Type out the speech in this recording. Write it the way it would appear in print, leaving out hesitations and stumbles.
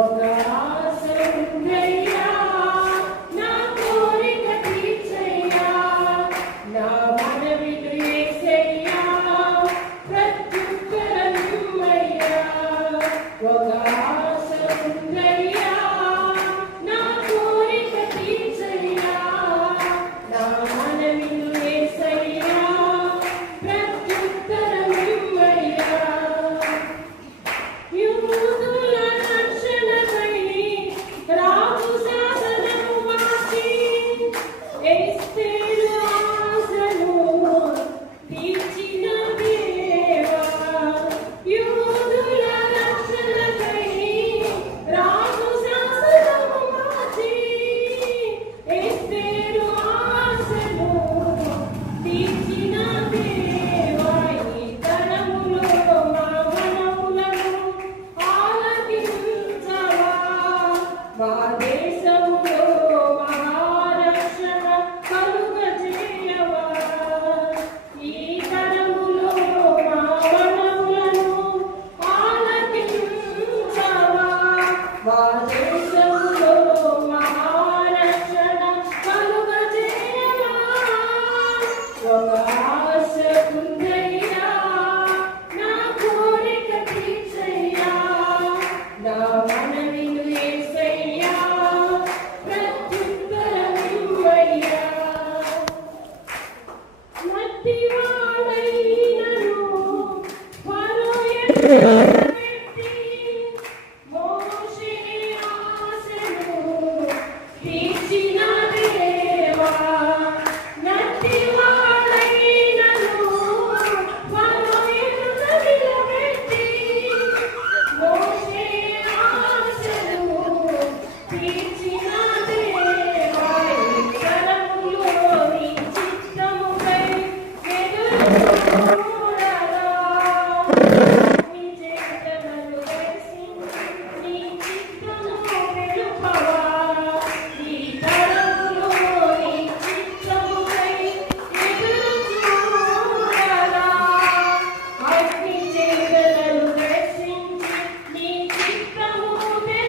ఒక ఆశ ఉందయ్యా, నా కోరిక తీర్చయ్యా, నా మనవిలు యేసయ్యా, ప్రత్యుత్తరమిమ్మయ్యా. ఒక ఆశ ఉందయ్యా, నా కోరిక తీర్చయ్యా, నా మనవిలు యేసయ్యా, ప్రత్యుత్తరమిమ్మయ్యా. యూదుల రక్షణకై రాజు శాసనము మార్చి ఎస్తేరు ఆశను తీర్చిన దేవా. యూదుల రక్షణకై రాజు శాసనము మార్చి ఎస్తేరు ఆశను తీర్చిన దేవా. ఈ తరములో మా మనవులను ఆలకించవా, మా దేశములో మహారక్షణ కలుగజేయవా. ఈ తరములో మా మనవులను ఆలకించవా, మా దేశములో మహారక్షణ కలుగజేయవా. ఒక ఆశ ఉందయ్యా, నా కోరిక తీర్చయ్యా, నా మనవిలు